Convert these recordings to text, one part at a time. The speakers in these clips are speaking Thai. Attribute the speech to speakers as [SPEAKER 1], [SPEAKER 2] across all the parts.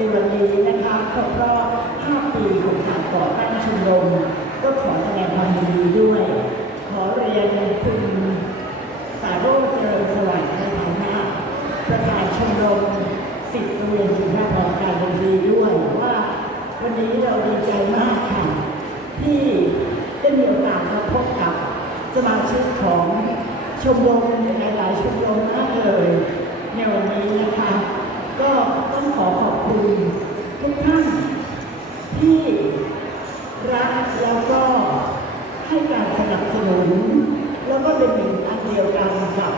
[SPEAKER 1] ในวันนี้นะครบรอบ 5 ปีของการก่อตั้งชมรม ก็ขอแสดงความยินดีด้วย ขอเรียนคุณสาโรจน์เจริญสวัสดิ์ในฐานะประธานชมรมสิทธิ์โรงเรียนสุนทรภรการบัญชีด้วยว่า วันนี้เราดีใจมากค่ะ ที่ได้มีโอกาสมาพบกับสมาชิกของชมรมหลายๆชมรมมากเลยในวันนี้นะคะ ก็ต้องขอขอบคุณทุกท่านที่รักแล้วก็ให้ การสนับสนุน แล้วก็เป็นหนึ่งอันเดียวกันกับ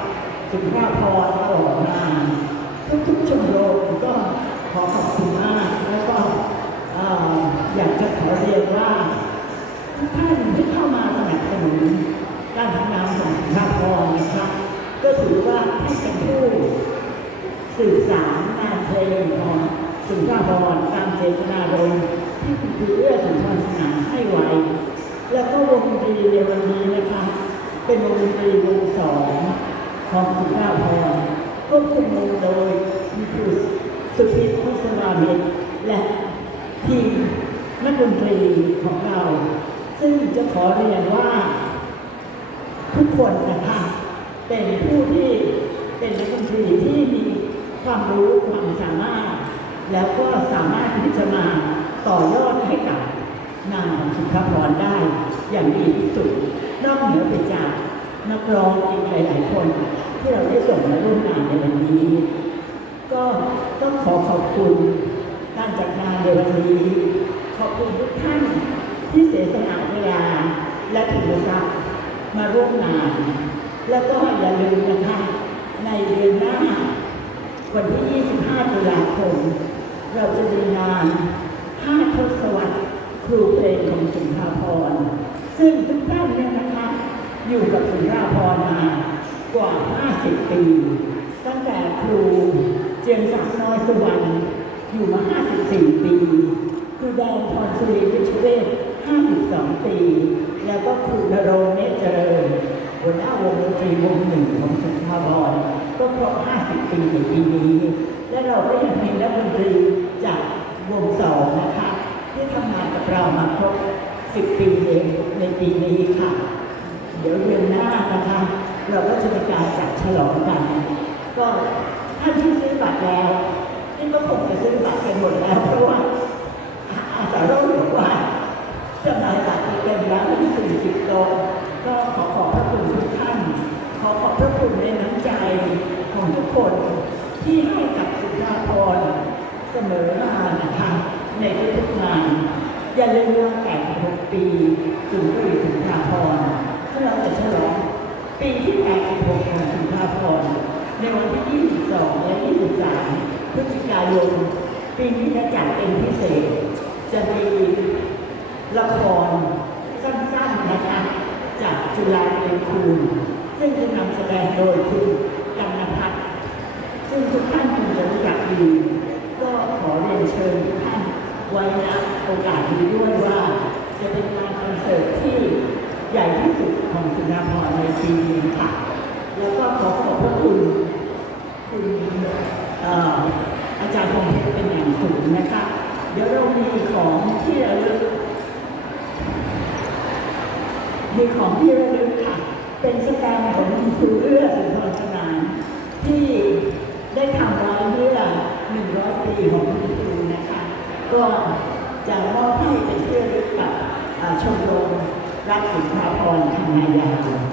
[SPEAKER 1] สุนทรภรณ์ต่อมาทุกๆชมรมก็ขอขอบคุณมากแล้วก็ออยากจะขอเรียนว่าทุกท่านที่เข้ามาสนับสนุนการทำงานของสุนทรภรนะคะก็ถือว่าท่านเป็นผู้สื่อสารงานเพลงของสุนทรภรตามเจตนารมณ์ที่คุณครูเอื้อสุนทรสนานให้ไว้ แล้วก็วงดนตรีในวันนี้นะคะ เป็นวงดนตรีวงสองของสุนทรภรณ์ควบคุมวงโดยคุณครูสุพิษพุทธรามิตรและทีมนักดนตรีของเรา ซึ่งจะขอเรียนว่า ทุกคนนะคะเป็นผู้ที่เป็นนักดนตรีที่มีความรู้ความสามารถ แล้วก็สามารถที่จะมาต่อยอดให้กับ งานของสุนทรภรได้อย่างดีที่สุดนอกเหนือไปจากนักร้องอีกหลาย ๆ คน ที่เราได้ส่งมาร่วมงานในวันนี้ ก็ต้องขอขอบคุณการจัดงานในวันนี้ ขอบคุณทุกท่านที่เสียสละเวลาและทุนทรัพย์มาร่วมงาน แล้วก็อย่าลืมนะคะในเดือนหน้า วันที่ 25 ตุลาคม เราจะมีงาน5ทศวรรษครูเพลงของสุนทรภรณ์ ซึ่งทุกท่านเนี่ยนะคะ อยู่กับสุนทรภรมากว่า 50 ปี ตั้งแต่ครูเจียงศักดิ์น้อยสุวรรณอยู่มา 54 ปีครูแดงพรสุรีวิชเวศ52 ปี แล้วก็ครูนรงเนตรเจริญหัวหน้าวงดนตรีวงหนึ่งของสุนทรภรก็ครบ 50 ปีในปีนี้ และเราก็ยังมีนักดนตรีจากวงสองนะคะ ที่ทำงานกับเรามาครบ 10 ปีเองในปีนี้ค่ะ เดี๋ยวเดือนหน้านะคะ เราก็จะมีการจัดฉลองกัน ก็ท่านที่ซื้อบัตรแล้วนี่ก็คงจะซื้อบัตรกันหมดแล้วเพราะว่าอาสาเราบอกว่าจำหน่ายบัตรเต็มแล้วที่40โต๊ะก็ขอขอบพระคุณทุกท่าน ขอขอบพระคุณในน้ำใจของทุกคนที่ให้กับสุนทรภรเสมอมานะคะในทุกๆงาน อย่าลืมว่า86 ปีสุนทรีสุนทรภรณ์ที่เราจะฉลองปีที่86ของสุนทรภรในวันที่ 22 และ 23 พฤศจิกายน ปีนี้จะจัดเป็นพิเศษ จะมีละครสั้นๆนะคะจากจุฬาเรียนคูณซึ่งจะนำแสดงโดยคุณกันนพัฒน์ซึ่งทุกท่านคงจะรู้จักดี ก็ขอเรียนเชิญทุก ท่านไว้โอกาสนี้ด้วยว่า จะเป็นงานคอนเสิร์ตที่ใหญ่ที่สุดของสุนทรภรในปีนี้ค่ะ แล้วก็ขอขอบพระคุณคุณอาจารย์พงเพชรเป็นอย่างสูงนะคะ เดี๋ยวเรามีของที่ระลึกมีของที่ระลึกค่ะ เป็นสแตมป์ของคุณครูเอื้อสุนทรสนานที่ได้ทำไว้เมื่อ100 ปีของ ก็จะมอบให้เป็นที่ระลึกกับชมรมรักสุนค้าพรทางนายาว